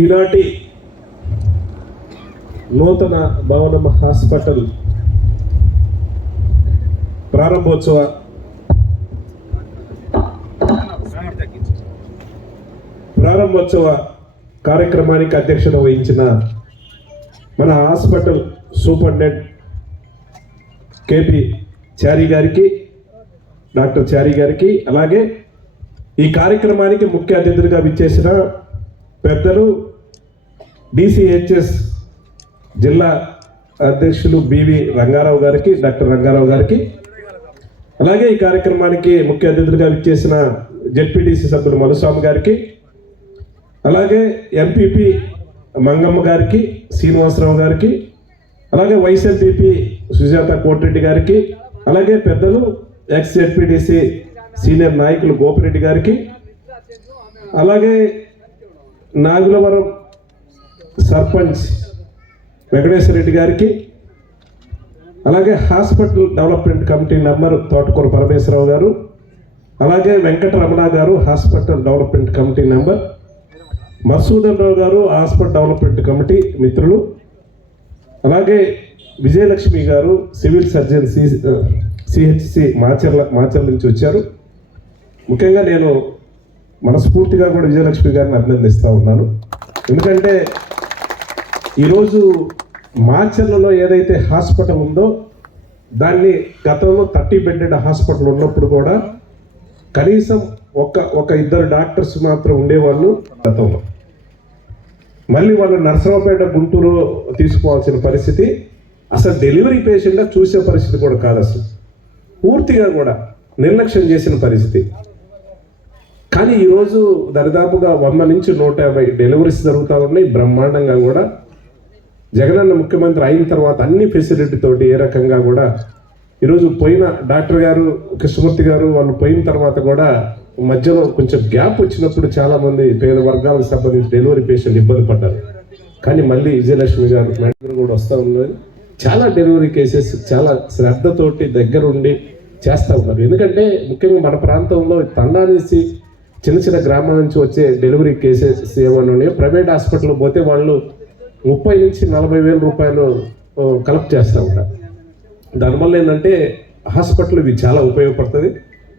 ఈనాటి నూతన భవనం హాస్పిటల్ ప్రారంభోత్సవ కార్యక్రమానికి అధ్యక్షత వహించిన మన హాస్పిటల్ సూపరింటెండెంట్ కేపీ చారి గారికి, డాక్టర్ చారి గారికి, అలాగే ఈ కార్యక్రమానికి ముఖ్య అతిథులుగా విచ్చేసిన పెద్దలు డిసిహెచ్ఎస్ జిల్లా అధ్యక్షులు బివి రంగారావు గారికి, డాక్టర్ రంగారావు గారికి, అలాగే ఈ కార్యక్రమానికి ముఖ్య అతిథులుగా విచ్చేసిన జెడ్పీటీసీ సభ్యులు మధుస్వామి గారికి, అలాగే ఎంపీపీ మంగమ్మ గారికి, శ్రీనివాసరావు గారికి, అలాగే వైస్ ఎంపీపీ సుజాత కోటిరెడ్డి గారికి, అలాగే పెద్దలు ఎక్స్ జెడ్పీటీసీ సీనియర్ నాయకులు గోపిరెడ్డి గారికి, అలాగే నాగులవరం సర్పంచ్ వెంకటేశ్వర రెడ్డి గారికి, అలాగే హాస్పిటల్ డెవలప్మెంట్ కమిటీ మెంబర్ తోటకూర పరమేశ్వరరావు గారు, అలాగే Venkataramana garu hospital development committee member, Masudan Rao garu hospital development committee మిత్రులు, అలాగే విజయలక్ష్మి గారు సివిల్ సర్జన్ సిహెచ్సి మాచర్ల నుంచి వచ్చారు. ముఖ్యంగా నేను మనస్ఫూర్తిగా కూడా విజయలక్ష్మి గారిని అభినందిస్తూ ఉన్నాను. ఎందుకంటే ఈరోజు మాచర్లలో ఏదైతే హాస్పిటల్ ఉందో దాన్ని గతంలో 30 బెడ్డెడ్ హాస్పిటల్ ఉన్నప్పుడు కూడా కనీసం ఒక ఇద్దరు డాక్టర్స్ మాత్రం ఉండేవాళ్ళు గతంలో. మళ్ళీ వాళ్ళు నర్సరావుపేట, గుంటూరు తీసుకోవాల్సిన పరిస్థితి, అసలు డెలివరీ పేషెంట్గా చూసే పరిస్థితి కూడా కాదు, అసలు పూర్తిగా కూడా నిర్లక్ష్యం చేసిన పరిస్థితి. కానీ ఈరోజు దరిదాపుగా 100 నుంచి 150 డెలివరీస్ జరుగుతూ ఉన్నాయి. బ్రహ్మాండంగా కూడా జగనన్న ముఖ్యమంత్రి అయిన తర్వాత అన్ని ఫెసిలిటీ తోటి ఏ రకంగా కూడా ఈరోజు పోయిన డాక్టర్ గారు కృష్ణమూర్తి గారు వాళ్ళు పోయిన తర్వాత కూడా మధ్యలో కొంచెం గ్యాప్ వచ్చినప్పుడు చాలామంది పేద వర్గాలకు సంబంధించి డెలివరీ పేషెంట్ ఇబ్బంది పడ్డారు. కానీ మళ్ళీ విజయలక్ష్మి గారు మేడం కూడా వస్తూ ఉన్నది. చాలా డెలివరీ కేసెస్ చాలా శ్రద్ధతోటి దగ్గరుండి చేస్తూ ఉన్నారు. ఎందుకంటే ముఖ్యంగా మన ప్రాంతంలో తండానేసి చిన్న గ్రామాల నుంచి వచ్చే డెలివరీ కేసెస్ ఏమన్నా ఉన్నాయో ప్రైవేట్ హాస్పిటల్ పోతే వాళ్ళు 30 నుంచి 40 వేల రూపాయలు కలెక్ట్ చేస్తూ ఉంటారు. దానివల్ల ఏంటంటే హాస్పిటల్ ఇవి చాలా ఉపయోగపడుతుంది,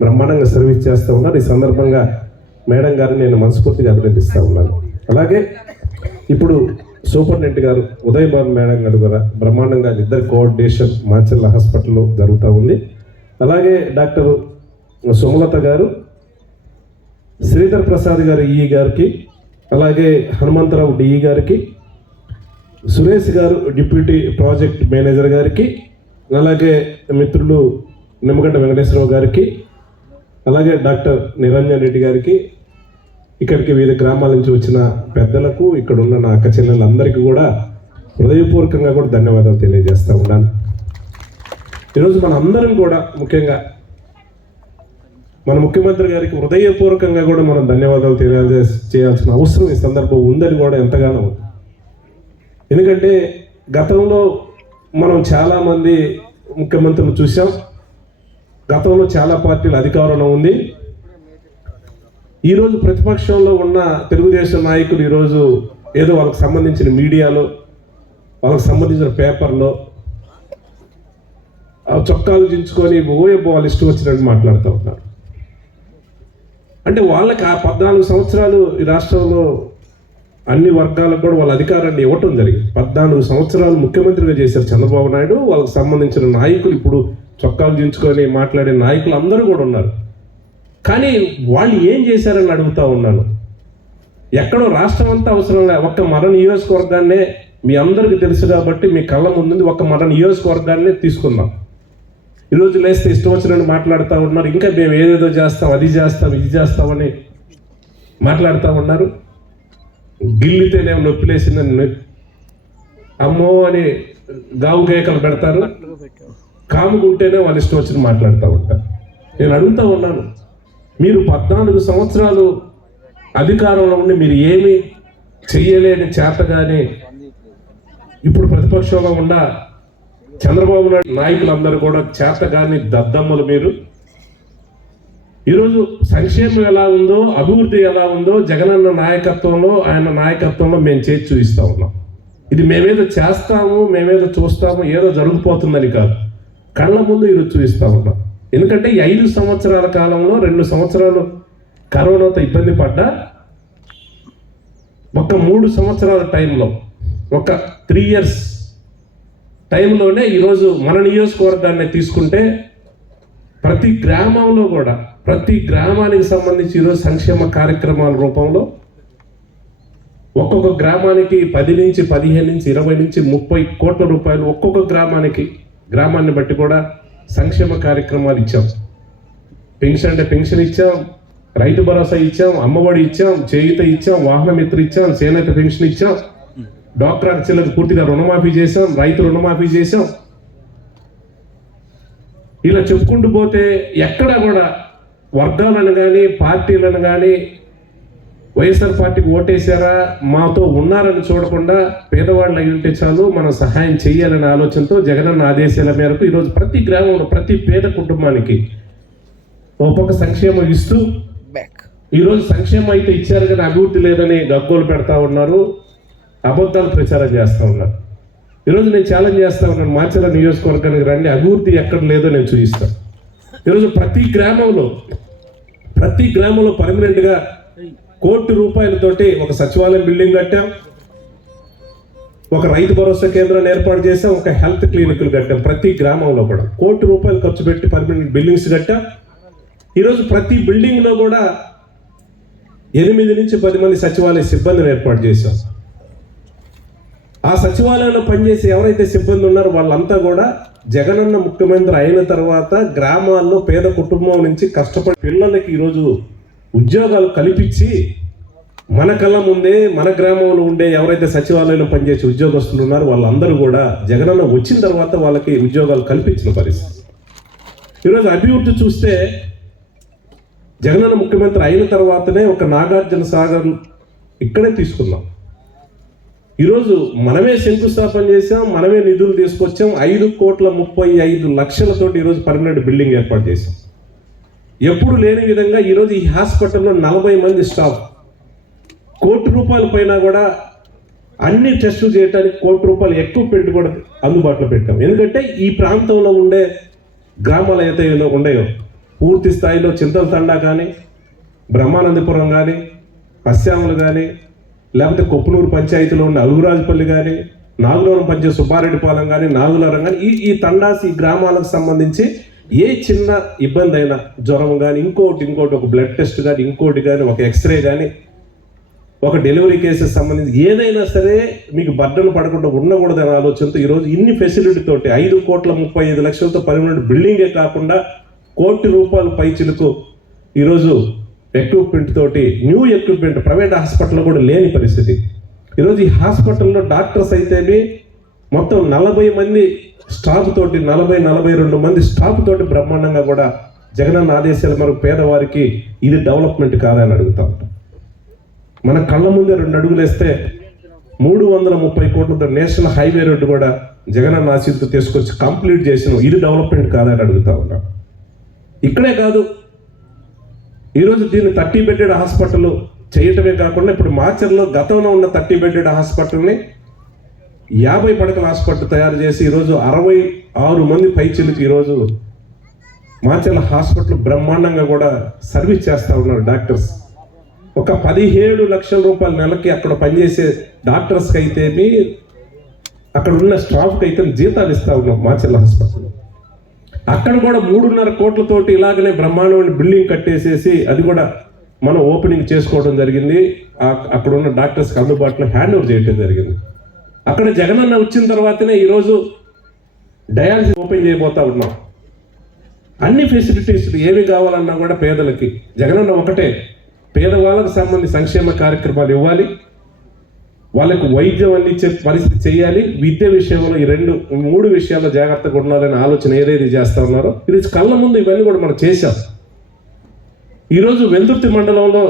బ్రహ్మాండంగా సర్వీస్ చేస్తూ ఉన్నారు. ఈ సందర్భంగా మేడం గారిని నేను మనస్ఫూర్తిగా అభినందిస్తూ ఉన్నాను. అలాగే ఇప్పుడు సూపరింటెండెంట్ గారు ఉదయ్ బాబు మేడం గారు కూడా బ్రహ్మాండంగా ఇద్దరు కోఆర్డినేషన్ మాచర్ల హాస్పిటల్లో జరుగుతూ ఉంది. అలాగే డాక్టర్ సుమలత గారు, శ్రీధర్ ప్రసాద్ గారు ఈఈ గారికి, అలాగే హనుమంతరావు డిఈ గారికి, సురేష్ గారు డిప్యూటీ ప్రాజెక్ట్ మేనేజర్ గారికి, అలాగే మిత్రులు నిమ్మగడ్డ వెంకటేశ్వరరావు గారికి, అలాగే డాక్టర్ నిరంజన్ రెడ్డి గారికి, ఇక్కడికి వివిధ గ్రామాల నుంచి వచ్చిన పెద్దలకు, ఇక్కడ ఉన్న నా అక్క చెల్లెలందరికీ కూడా హృదయపూర్వకంగా కూడా ధన్యవాదాలు తెలియజేస్తూ ఉన్నాను. ఈరోజు మన అందరం కూడా ముఖ్యంగా మన ముఖ్యమంత్రి గారికి హృదయపూర్వకంగా కూడా మనం ధన్యవాదాలు చేయాల్సిన అవసరం ఈ సందర్భం ఉందని కూడా ఎంతగానో ఉంది. ఎందుకంటే గతంలో మనం చాలామంది ముఖ్యమంత్రులు చూసాం, గతంలో చాలా పార్టీలు అధికారంలో ఉంది. ఈరోజు ప్రతిపక్షంలో ఉన్న తెలుగుదేశం నాయకులు ఈరోజు ఏదో వాళ్ళకి సంబంధించిన మీడియాలో, వాళ్ళకి సంబంధించిన పేపర్లో చొక్కాలు దించుకొని వాళ్ళు ఇష్టం వచ్చినట్టు మాట్లాడుతూ ఉన్నారు. అంటే వాళ్ళకి ఆ 14 సంవత్సరాలు ఈ రాష్ట్రంలో అన్ని వర్గాలకు కూడా వాళ్ళ అధికారాన్ని ఇవ్వటం జరిగింది. 14 సంవత్సరాలు ముఖ్యమంత్రిగా చేశారు చంద్రబాబు నాయుడు. వాళ్ళకి సంబంధించిన నాయకులు ఇప్పుడు చొక్కాలు దించుకొని మాట్లాడే నాయకులు అందరూ కూడా ఉన్నారు. కానీ వాళ్ళు ఏం చేశారని అడుగుతూ ఉన్నాను. ఎక్కడో రాష్ట్రం అంతా అవసరం లేదు, ఒక్క మన నియోజకవర్గాన్నే మీ అందరికీ తెలుసు కాబట్టి మీ కళ్ళ ముందు ఒక్క మన నియోజకవర్గాన్నే తీసుకుందాం. ఈరోజు లేస్తే ఇష్టం వచ్చినట్టు మాట్లాడుతూ ఉన్నారు. ఇంకా మేము ఏదేదో చేస్తాం, అది చేస్తాం, ఇది చేస్తామని మాట్లాడుతూ ఉన్నారు. గిల్లితేనేమో నొప్పిలేసిందని అమ్మో అని గావు కేకలు పెడతారు, కాముకుంటేనే వాళ్ళు ఇష్టం వచ్చి మాట్లాడుతూ ఉంటారు. నేను అడుగుతూ ఉన్నాను, మీరు 14 సంవత్సరాలు అధికారంలో ఉండి మీరు ఏమి చెయ్యలేని చేతగాని ఇప్పుడు ప్రతిపక్షంలో ఉన్న చంద్రబాబు నాయుడు నాయకులందరూ కూడా చేతగాని దద్దమ్మలు మీరు. ఈరోజు సంక్షేమం ఎలా ఉందో, అభివృద్ధి ఎలా ఉందో జగనన్న నాయకత్వంలో, ఆయన నాయకత్వంలో మేము చేసి చూపిస్తూ ఉన్నాం. ఇది మేమేదో చేస్తాము, మేమేదో చూస్తాము, ఏదో జరిగిపోతుందని కాదు, కళ్ళ ముందు ఈరోజు చూపిస్తూ ఉన్నాం. ఎందుకంటే ఈ 5 సంవత్సరాల కాలంలో 2 సంవత్సరాలు కరోనాతో ఇబ్బంది పడ్డా, ఒక 3 సంవత్సరాల టైంలో, ఒక 3 years టైంలోనే ఈరోజు మన నియోజకవర్గాన్ని తీసుకుంటే ప్రతి గ్రామంలో కూడా, ప్రతి గ్రామానికి సంబంధించి ఈరోజు సంక్షేమ కార్యక్రమాల రూపంలో ఒక్కొక్క గ్రామానికి 10 నుంచి 15 నుంచి 20 నుంచి 30 కోట్ల రూపాయలు ఒక్కొక్క గ్రామాన్ని బట్టి కూడా సంక్షేమ కార్యక్రమాలు ఇచ్చాం. పెన్షన్ అంటే పెన్షన్ ఇచ్చాం, రైతు భరోసా ఇచ్చాం, అమ్మఒడి ఇచ్చాం, చేయూత ఇచ్చాం, వాహన మిత్ర ఇచ్చాం, చేనేత పెన్షన్ ఇచ్చాం, డాక్టర్ అర్చలకు పూర్తిగా రుణమాఫీ చేశాం, రైతు రుణమాఫీ చేశాం. ఇలా చెప్పుకుంటూ పోతే ఎక్కడ కూడా వర్గాలను కానీ, పార్టీలను కానీ, వైఎస్ఆర్ పార్టీకి ఓటేశారా, మాతో ఉన్నారని చూడకుండా పేదవాళ్ళు అయి ఉంటే చాలు, మనం సహాయం చేయాలనే ఆలోచనతో జగనన్న ఆదేశాల మేరకు ఈరోజు ప్రతి గ్రామంలో, ప్రతి పేద కుటుంబానికి ఒక పక్క సంక్షేమం ఇస్తూ, ఈరోజు సంక్షేమం అయితే ఇచ్చారు కానీ అభివృద్ధి లేదని గగ్గోలు పెడతా ఉన్నారు, అబద్ధాలు ప్రచారం చేస్తూ ఉన్నారు. ఈరోజు నేను ఛాలెంజ్ చేస్తా ఉన్నాను, మాచర్ల నియోజకవర్గానికి రండి, అభివృద్ధి ఎక్కడ లేదో నేను చూపిస్తాను. ఈరోజు ప్రతి గ్రామంలో పర్మనెంట్గా 1 కోటి రూపాయలతోటి ఒక సచివాలయం బిల్డింగ్ కట్టాం, ఒక రైతు భరోసా కేంద్రాన్ని ఏర్పాటు చేసాం, ఒక హెల్త్ క్లినిక్లు కట్టాం. ప్రతి గ్రామంలో కూడా 1 కోటి రూపాయలు ఖర్చు పెట్టి పర్మనెంట్ బిల్డింగ్స్ కట్టాం. ఈరోజు ప్రతి బిల్డింగ్లో కూడా 8 నుంచి 10 మంది సచివాలయ సిబ్బందిని ఏర్పాటు చేశాం. ఆ సచివాలయంలో పనిచేసే ఎవరైతే సిబ్బంది ఉన్నారో వాళ్ళంతా కూడా జగనన్న ముఖ్యమంత్రి అయిన తర్వాత గ్రామాల్లో పేద కుటుంబం నుంచి కష్టపడి పిల్లలకి ఈరోజు ఉద్యోగాలు కల్పించి, మన కళ్ళ ముందే మన గ్రామంలో ఉండే ఎవరైతే సచివాలయంలో పనిచేసే ఉద్యోగస్తులు ఉన్నారో వాళ్ళందరూ కూడా జగనన్న వచ్చిన తర్వాత వాళ్ళకి ఉద్యోగాలు కల్పించిన పరిస్థితి. ఈరోజు అభివృద్ధి చూస్తే జగనన్న ముఖ్యమంత్రి అయిన తర్వాతనే ఒక నాగార్జున సాగర్ ఇక్కడే తీసుకున్నాం. ఈరోజు మనమే శంకుస్థాపన చేసాం, మనమే నిధులు తీసుకొచ్చాం. 5,35,00,000 ఈరోజు పర్మనెంట్ బిల్డింగ్ ఏర్పాటు చేశాం. ఎప్పుడు లేని విధంగా ఈరోజు ఈ హాస్పిటల్లో 40 మంది స్టాఫ్, 1 కోటి రూపాయల పైన కూడా అన్ని టెస్టులు చేయడానికి 1 కోటి రూపాయలు ఎక్విప్మెంట్ కూడా అందుబాటులో పెట్టాం. ఎందుకంటే ఈ ప్రాంతంలో ఉండే గ్రామాలు అయితే ఉన్నాయో పూర్తి స్థాయిలో చింతలతండా కానీ, బ్రహ్మానందపురం కానీ, పశ్చాములు కానీ, లేకపోతే కొప్పునూరు పంచాయతీలో ఉన్న అలుగురాజుపల్లి కానీ, నాగులవరం పంచాయతీ సుబ్బారెడ్డిపాలెం కానీ, నాగులవరం కానీ, ఈ తండాస్, ఈ గ్రామాలకు సంబంధించి ఏ చిన్న ఇబ్బంది అయినా, జ్వరం కానీ, ఇంకోటి ఒక బ్లడ్ టెస్ట్ కానీ, ఇంకోటి కానీ, ఒక ఎక్స్రే కానీ, ఒక డెలివరీ కేసెస్ సంబంధించి ఏదైనా సరే మీకు బర్డన్ పడకుండా ఉండకూడదనే ఆలోచనతో ఈరోజు ఇన్ని ఫెసిలిటీతోటి 5,35,00,000తో పర్మనెంట్ బిల్డింగే కాకుండా 1 కోటి రూపాయల పైచిలకు ఈరోజు ఎక్విప్మెంట్ తోటి, న్యూ ఎక్విప్మెంట్ ప్రైవేట్ హాస్పిటల్లో కూడా లేని పరిస్థితి. ఈరోజు ఈ హాస్పిటల్లో డాక్టర్స్ అయితేనే మొత్తం 40 మంది స్టాఫ్ తోటి, 42 మంది స్టాఫ్ తోటి బ్రహ్మాండంగా కూడా జగనన్న ఆదేశాల మేరకు పేదవారికి ఇది డెవలప్మెంట్ కాదని అడుగుతా ఉంటాం. మన కళ్ళ ముందే 2 అడుగులు వేస్తే 330 కోట్లతో నేషనల్ హైవే రోడ్డు కూడా జగనన్న ఆశీస్సుతో తీసుకొచ్చి కంప్లీట్ చేసిన, ఇది డెవలప్మెంట్ కాదని అడుగుతా ఉన్నాం. ఇక్కడే కాదు, ఈరోజు దీన్ని 30 బెడ్డెడ్ హాస్పిటల్ చేయటమే కాకుండా ఇప్పుడు మాచర్లో గతంలో ఉన్న 30 బెడ్డెడ్ హాస్పిటల్ని 50 పడకల హాస్పిటల్ తయారు చేసి ఈరోజు 66 మంది పైచిలకు ఈరోజు మాచర్ల హాస్పిటల్ బ్రహ్మాండంగా కూడా సర్వీస్ చేస్తూ ఉన్నారు డాక్టర్స్. ఒక 17 లక్షల రూపాయల నెలకి అక్కడ పనిచేసే డాక్టర్స్కి అయితేమి, అక్కడ ఉన్న స్టాఫ్కి అయితే జీతాలు ఇస్తూ ఉన్నాం మాచర్ల హాస్పిటల్లో. అక్కడ కూడా 3.5 కోట్లతోటి ఇలాగనే బ్రహ్మాండమైన బిల్డింగ్ కట్టేసేసి అది కూడా మనం ఓపెనింగ్ చేసుకోవడం జరిగింది. అక్కడ ఉన్న డాక్టర్స్కి అందుబాటులో హ్యాండ్ ఓవర్ చేయడం జరిగింది. అక్కడ జగనన్న వచ్చిన తర్వాతనే ఈరోజు డయాలసిస్ ఓపెన్ చేయబోతా ఉన్నాం. అన్ని ఫెసిలిటీస్ ఏవి కావాలన్నా కూడా పేదలకి జగనన్న ఒకటే, పేదవాళ్ళకు సంబంధించి సంక్షేమ కార్యక్రమాలు ఇవ్వాలి, వాళ్ళకు వైద్యం అందించే పరిస్థితి చేయాలి, విద్య విషయంలో ఈ 3 విషయాల్లో జాగ్రత్తగా ఉండాలనే ఆలోచన ఏదైతే చేస్తా ఉన్నారో ఈరోజు కళ్ళ ముందు ఇవన్నీ కూడా మనం చేశాం. ఈరోజు వెల్దుర్తి మండలంలో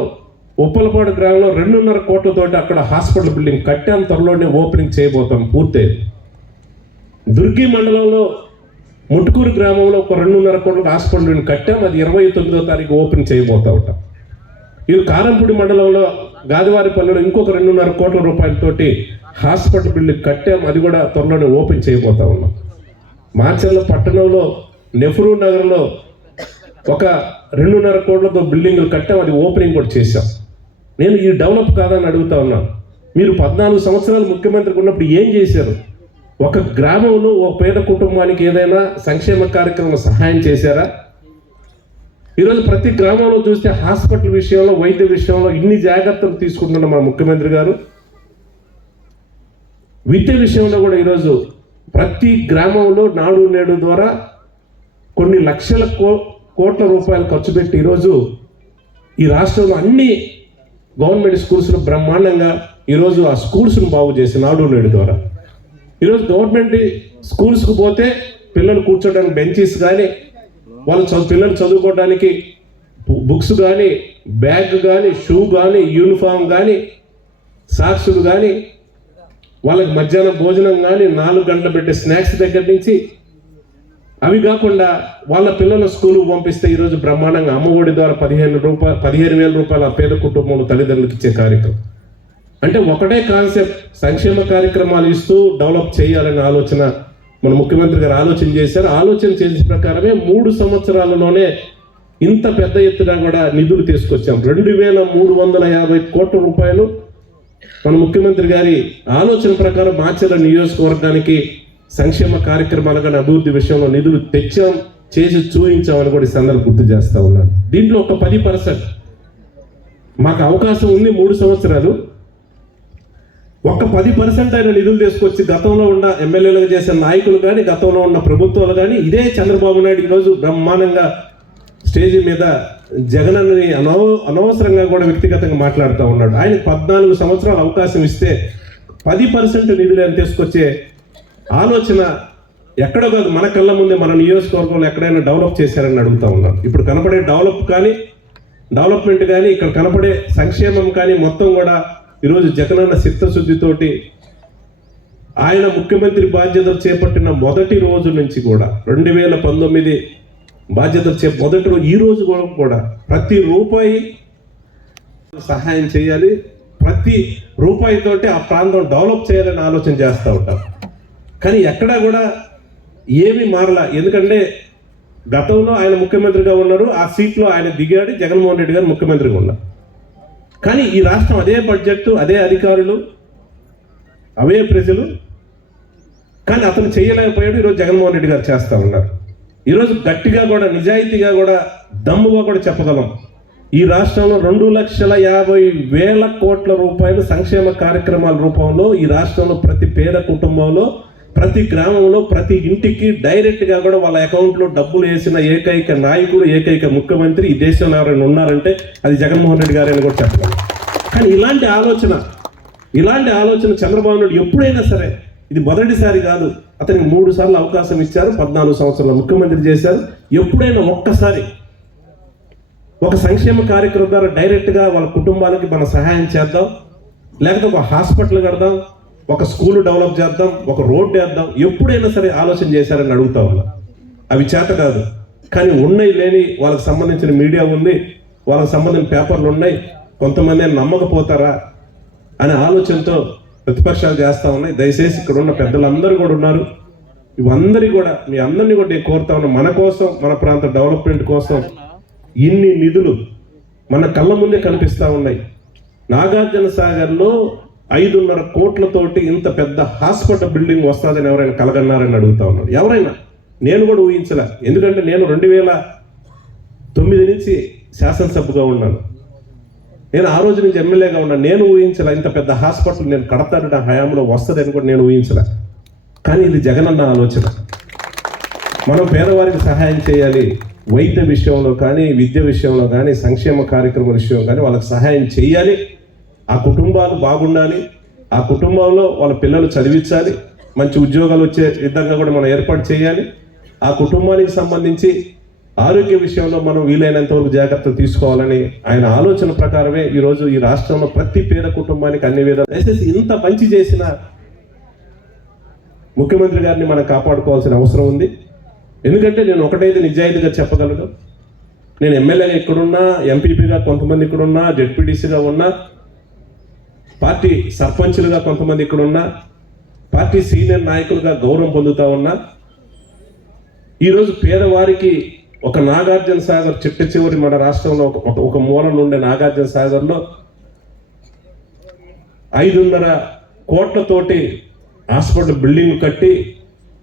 ఉప్పలపాడు గ్రామంలో 2.5 కోట్లతోటి అక్కడ హాస్పిటల్ బిల్డింగ్ కట్టాం, త్వరలోనే ఓపెనింగ్ చేయబోతాం పూర్తయింది. దుర్గి మండలంలో ముట్టుకూరు గ్రామంలో ఒక 2.5 కోట్ల హాస్పిటల్ కట్టాం. అది 29వ తారీఖు ఓపెన్ చేయబోతా ఉంటాం. ఇది కారంపూడి మండలంలో గాదివారిపల్లిలో ఇంకొక 2.5 కోట్ల రూపాయలతోటి హాస్పిటల్ బిల్డింగ్ కట్టాం. అది కూడా త్వరలోనే ఓపెన్ చేయబోతా ఉన్నాం. మాచర్ల పట్టణంలో నెహ్రూ నగర్లో ఒక 2.5 కోట్లతో బిల్డింగ్లు కట్టాం. అది ఓపెనింగ్ కూడా చేశాం. నేను ఈ డెవలప్ కాదని అడుగుతా ఉన్నాను. మీరు 14 సంవత్సరాలు ముఖ్యమంత్రిగా ఉన్నప్పుడు ఏం చేశారు? ఒక గ్రామంలో ఒక పేద కుటుంబానికి ఏదైనా సంక్షేమ కార్యక్రమం సహాయం చేశారా? ఈరోజు ప్రతి గ్రామంలో చూస్తే హాస్పిటల్ విషయంలో, వైద్య విషయంలో ఇన్ని జాగ్రత్తలు తీసుకుంటున్న మా ముఖ్యమంత్రి గారు. విద్య విషయంలో కూడా ఈరోజు ప్రతి గ్రామంలో నాడు నేడు ద్వారా కొన్ని లక్షల కోట్ల రూపాయలు ఖర్చు పెట్టి ఈరోజు ఈ రాష్ట్రంలో అన్ని గవర్నమెంట్ స్కూల్స్ను బ్రహ్మాండంగా ఈరోజు ఆ స్కూల్స్ను బాగు చేసి నాడు నేడు ద్వారా ఈరోజు గవర్నమెంట్ స్కూల్స్కి పోతే పిల్లలు కూర్చోడానికి బెంచెస్ కానీ, వాళ్ళు పిల్లలు చదువుకోవడానికి బుక్స్ కానీ, బ్యాగ్ కానీ, షూ కానీ, యూనిఫామ్ కానీ, సాక్సులు కానీ, వాళ్ళకి మధ్యాహ్నం భోజనం కానీ, 4 గంటలు పెట్టే స్నాక్స్ దగ్గర నుంచి అవి కాకుండా వాళ్ళ పిల్లల స్కూల్కి పంపిస్తే ఈరోజు బ్రహ్మాండంగా అమ్మఒడి ద్వారా 15,000 రూపాయల పేద కుటుంబంలో తల్లిదండ్రులకు ఇచ్చే కార్యక్రమం. అంటే ఒకటే కాన్సెప్ట్, సంక్షేమ కార్యక్రమాలు ఇస్తూ డెవలప్ చేయాలనే ఆలోచన మన ముఖ్యమంత్రి గారు ఆలోచన చేశారు. ఆలోచన చేసిన ప్రకారమే 3 సంవత్సరాలలోనే ఇంత పెద్ద ఎత్తున కూడా నిధులు తీసుకొచ్చాం. 2,350 కోట్ల రూపాయలు మన ముఖ్యమంత్రి గారి ఆలోచన ప్రకారం మాచర్ల నియోజకవర్గానికి సంక్షేమ కార్యక్రమాలు కానీ అభివృద్ధి విషయంలో నిధులు తెచ్చాం, చేసి చూపించామని కూడా ఈ సందర్భంగా గుర్తు చేస్తా ఉన్నాను. దీంట్లో ఒక 10% మాకు అవకాశం ఉంది. 3 సంవత్సరాలు ఒక 10% అయిన నిధులు తీసుకొచ్చి గతంలో ఉన్న ఎమ్మెల్యేలుగా చేసిన నాయకులు కానీ, గతంలో ఉన్న ప్రభుత్వాలు కానీ, ఇదే చంద్రబాబు నాయుడు ఈరోజు బ్రహ్మాండంగా స్టేజ్ మీద జగనన్నని అనవసరంగా కూడా వ్యక్తిగతంగా మాట్లాడుతూ ఉన్నాడు. ఆయన 14 సంవత్సరాలు అవకాశం ఇస్తే 10% నిధులు అని తీసుకొచ్చే ఆలోచన ఎక్కడో కాదు, మన కళ్ళ ముందే మన నియోజకవర్గంలో ఎక్కడైనా డెవలప్ చేశారని అడుగుతూ ఉన్నాను. ఇప్పుడు కనపడే డెవలప్మెంట్ కానీ, ఇక్కడ కనపడే సంక్షేమం కానీ మొత్తం కూడా ఈరోజు జగనన్న చిత్తశుద్ధితోటి ఆయన ముఖ్యమంత్రి బాధ్యతలు చేపట్టిన మొదటి రోజు నుంచి కూడా 2019 బాధ్యతలు మొదటి రోజు ఈ రోజు కూడా ప్రతి రూపాయి సహాయం చేయాలి, ప్రతి రూపాయితోటి ఆ ప్రాంతం డెవలప్ చేయాలని ఆలోచన చేస్తూ ఉంటాం. కానీ ఎక్కడా కూడా ఏమీ మారలా. ఎందుకంటే గతంలో ఆయన ముఖ్యమంత్రిగా ఉన్నారు, ఆ సీట్లో ఆయన దిగాడు, జగన్మోహన్ రెడ్డి గారు ముఖ్యమంత్రిగా ఉన్నారు. కానీ ఈ రాష్ట్రం అదే బడ్జెట్, అదే అధికారులు, అవే ప్రజలు, కానీ అతను చేయలేకపోయాడు. ఈరోజు జగన్మోహన్ రెడ్డి గారు చేస్తూ ఉన్నారు. ఈరోజు గట్టిగా కూడా, నిజాయితీగా కూడా, దమ్ముగా కూడా చెప్పగలం, ఈ రాష్ట్రంలో 2,50,000 కోట్ల రూపాయలు సంక్షేమ కార్యక్రమాల రూపంలో ఈ రాష్ట్రంలో ప్రతి పేద కుటుంబంలో, ప్రతి గ్రామంలో, ప్రతి ఇంటికి డైరెక్ట్గా కూడా వాళ్ళ అకౌంట్లో డబ్బులు వేసిన ఏకైక నాయకుడు, ఏకైక ముఖ్యమంత్రి ఈ దేశంలో ఎవరైనా ఉన్నారంటే అది జగన్మోహన్ రెడ్డి గారు అని కూడా చెప్పగలం. కానీ ఇలాంటి ఆలోచన చంద్రబాబు నాయుడు ఎప్పుడైనా సరే, ఇది మొదటిసారి కాదు, అతనికి 3 సార్లు అవకాశం ఇచ్చారు, 14 సంవత్సరాల ముఖ్యమంత్రి చేశారు. ఎప్పుడైనా ఒక్కసారి ఒక సంక్షేమ కార్యక్రమం ద్వారా డైరెక్ట్గా వాళ్ళ కుటుంబాలకి మనం సహాయం చేద్దాం, లేకపోతే ఒక హాస్పిటల్ కడదాం, ఒక స్కూల్ డెవలప్ చేద్దాం, ఒక రోడ్డు వేద్దాం, ఎప్పుడైనా సరే ఆలోచన చేశారని అడుగుతా ఉన్నా. అవి చేత కాదు. కానీ ఉన్నాయి లేని వాళ్ళకి సంబంధించిన మీడియా ఉంది, వాళ్ళకి సంబంధించిన పేపర్లు ఉన్నాయి, కొంతమంది నమ్మకపోతారా అనే ఆలోచనతో ప్రతిపక్షాలు చేస్తూ ఉన్నాయి. దయచేసి ఇక్కడ ఉన్న పెద్దలందరూ కూడా ఉన్నారు, ఇవందరి కూడా మీ అందరినీ కూడా నేను కోరుతా ఉన్నా, మన కోసం, మన ప్రాంత డెవలప్మెంట్ కోసం ఇన్ని నిధులు మన కళ్ళ ముందే కనిపిస్తూ ఉన్నాయి. నాగార్జున సాగర్లో 5.5 కోట్లతోటి ఇంత పెద్ద హాస్పిటల్ బిల్డింగ్ వస్తుందని ఎవరైనా కలగన్నారని అడుగుతా ఉన్నాడు. ఎవరైనా, నేను కూడా ఊహించలే. ఎందుకంటే నేను 2009 నుంచి శాసనసభ్యుగా ఉన్నాను, నేను ఆ రోజు నుంచి ఎమ్మెల్యేగా ఉన్నాను. నేను ఊహించలే ఇంత పెద్ద హాస్పిటల్ నేను కడతాను, నా హయాంలో వస్తుందని కూడా నేను ఊహించలే. కానీ ఇది జగనన్న ఆలోచన. మనం పేదవారికి సహాయం చేయాలి, వైద్య విషయంలో కానీ, విద్య విషయంలో కానీ, సంక్షేమ కార్యక్రమం విషయం కానీ వాళ్ళకి సహాయం చేయాలి. ఆ కుటుంబాలు బాగుండాలి, ఆ కుటుంబంలో వాళ్ళ పిల్లలు చదివించాలి, మంచి ఉద్యోగాలు వచ్చే విధంగా కూడా మనం ఏర్పాటు చేయాలి. ఆ కుటుంబానికి సంబంధించి ఆరోగ్య విషయంలో మనం వీలైనంత వరకు జాగ్రత్తలు తీసుకోవాలని ఆయన ఆలోచన ప్రకారమే ఈరోజు ఈ రాష్ట్రంలో ప్రతి పేద కుటుంబానికి అన్ని విధాలు దయచేసి ఇంత మంచి చేసిన ముఖ్యమంత్రి గారిని మనం కాపాడుకోవాల్సిన అవసరం ఉంది. ఎందుకంటే నేను ఒకటైతే నిజాయితీగా చెప్పగలను, నేను ఎమ్మెల్యేగా ఇక్కడున్నా, ఎంపీపీగా కొంతమంది ఇక్కడున్నా, జెడ్పీటీసీగా ఉన్నా, పార్టీ సర్పంచులుగా కొంతమంది ఇక్కడున్నా, పార్టీ సీనియర్ నాయకులుగా గౌరవం పొందుతా ఉన్నా. ఈరోజు పేదవారికి ఒక నాగార్జున సాగర్ చిట్ట చివరి మన రాష్ట్రంలో ఒక మూల నుండే నాగార్జున సాగర్లో 5.5 కోట్లతోటి హాస్పిటల్ బిల్డింగ్ కట్టి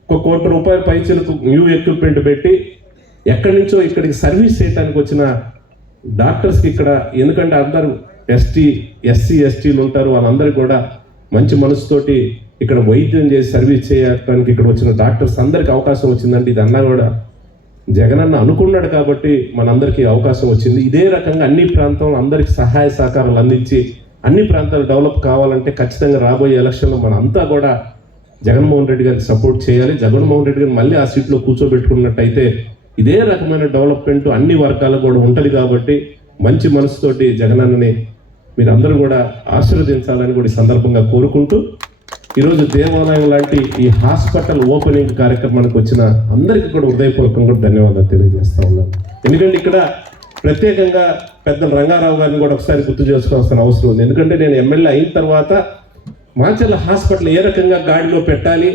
1 కోటి రూపాయల పైచలకు న్యూ ఎక్విప్మెంట్ పెట్టి ఎక్కడి నుంచో ఇక్కడికి సర్వీస్ చేయడానికి వచ్చిన డాక్టర్స్కి ఇక్కడ, ఎందుకంటే అందరూ ఎస్సీ ఎస్టీలు ఉంటారు, వాళ్ళందరికీ కూడా మంచి మనసుతోటి ఇక్కడ వైద్యం చేసి సర్వీస్ చేయడానికి ఇక్కడ వచ్చిన డాక్టర్స్ అందరికీ అవకాశం వచ్చిందండి. ఇది అన్నా కూడా జగనన్న అనుకున్నాడు కాబట్టి మనందరికీ అవకాశం వచ్చింది. ఇదే రకంగా అన్ని ప్రాంతంలో అందరికీ సహాయ సహకారాలు అందించి అన్ని ప్రాంతాలు డెవలప్ కావాలంటే ఖచ్చితంగా రాబోయే ఎలక్షన్లో మనంతా కూడా జగన్మోహన్ రెడ్డి గారికి సపోర్ట్ చేయాలి. జగన్మోహన్ రెడ్డి గారిని మళ్ళీ ఆ సీట్లో కూర్చోబెట్టుకున్నట్టయితే ఇదే రకమైన డెవలప్మెంట్ అన్ని వర్గాలకు కూడా ఉంటుంది. కాబట్టి మంచి మనసుతోటి జగనన్నని మీరందరూ కూడా ఆశీర్వదించాలని కూడా ఈ సందర్భంగా కోరుకుంటూ, ఈరోజు దేవాలయం లాంటి ఈ హాస్పిటల్ ఓపెనింగ్ కార్యక్రమానికి వచ్చిన అందరికీ కూడా హృదయపూర్వకంగా ధన్యవాదాలు తెలియజేస్తా ఉన్నాను. ఎందుకంటే ఇక్కడ ప్రత్యేకంగా పెద్దల రంగారావు గారిని కూడా ఒకసారి గుర్తు చేసుకోవాల్సిన అవసరం ఉంది. ఎందుకంటే నేను ఎమ్మెల్యే అయిన తర్వాత మాచర్ల హాస్పిటల్ ఏ రకంగా గాడిలో పెట్టాలి,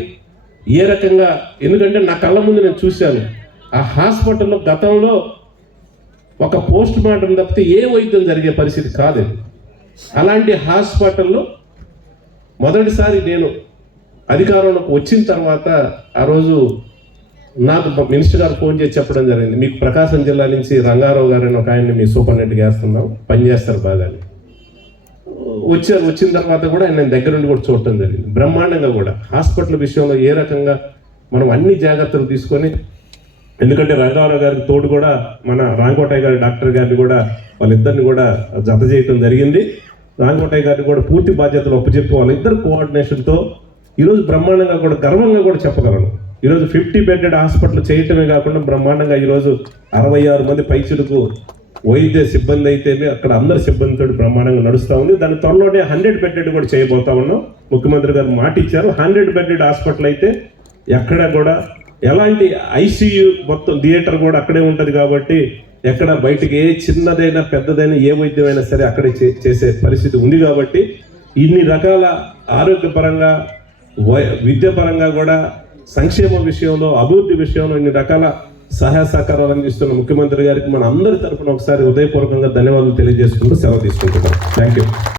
ఏ రకంగా, ఎందుకంటే నా కళ్ళ ముందు నేను చూశాను ఆ హాస్పిటల్లో గతంలో ఒక పోస్ట్ మార్టం తప్పితే ఏ వైద్యం జరిగే పరిస్థితి కాదు. అలాంటి హాస్పిటల్లో మొదటిసారి నేను అధికారంలోకి వచ్చిన తర్వాత ఆ రోజు నాకు మినిస్టర్ గారు ఫోన్ చేసి చెప్పడం జరిగింది, మీకు ప్రకాశం జిల్లా నుంచి రంగారావు గారిని ఒక ఆయన్ని మీ సూపరింటెండెంట్గా వేస్తున్నాం, పనిచేస్తారు బాగా. వచ్చిన తర్వాత కూడా ఆయన దగ్గర నుండి కూడా చూడటం జరిగింది. బ్రహ్మాండంగా కూడా హాస్పిటల్ విషయంలో ఏ రకంగా మనం అన్ని జాగ్రత్తలు తీసుకొని, ఎందుకంటే రంగారావు గారికి తోడు కూడా మన రాంకోటయ్య గారి డాక్టర్ గారిని కూడా వాళ్ళిద్దరిని కూడా జత చేయటం జరిగింది. రాంకోటయ్య గారిని కూడా పూర్తి బాధ్యతలు ఒప్పచెప్పి వాళ్ళిద్దరు కోఆర్డినేషన్తో ఈరోజు బ్రహ్మాండంగా కూడా గర్వంగా కూడా చెప్పగలను. ఈరోజు 50 బెడ్డెడ్ హాస్పిటల్ చేయటమే కాకుండా బ్రహ్మాండంగా ఈరోజు 66 మంది పైచులకు వైద్య సిబ్బంది అయితేనే అక్కడ అందరి సిబ్బందితో బ్రహ్మాండంగా నడుస్తూ ఉంది. దాని త్వరలోనే 100 బెడ్డెడ్ కూడా చేయబోతా ఉన్నాం. ముఖ్యమంత్రి గారు మాట ఇచ్చారు, 100 బెడ్డెడ్ హాస్పిటల్ అయితే ఎక్కడ కూడా ఎలాంటి ఐసీయూ మొత్తం థియేటర్ కూడా అక్కడే ఉంటుంది. కాబట్టి ఎక్కడ బయటికి ఏ చిన్నదైనా పెద్దదైనా ఏ వైద్యమైనా సరే అక్కడే చేసే పరిస్థితి ఉంది. కాబట్టి ఇన్ని రకాల ఆరోగ్యపరంగా, విద్యాపరంగా కూడా, సంక్షేమ విషయంలో, అభివృద్ధి విషయంలో ఇన్ని రకాల సహాయ సహకారాలు అందిస్తున్న ముఖ్యమంత్రి గారికి మన అందరి తరఫున ఒకసారి హృదయపూర్వకంగా ధన్యవాదాలు తెలియజేసుకుంటూ సెలవు తీసుకుంటున్నాం. Thank you.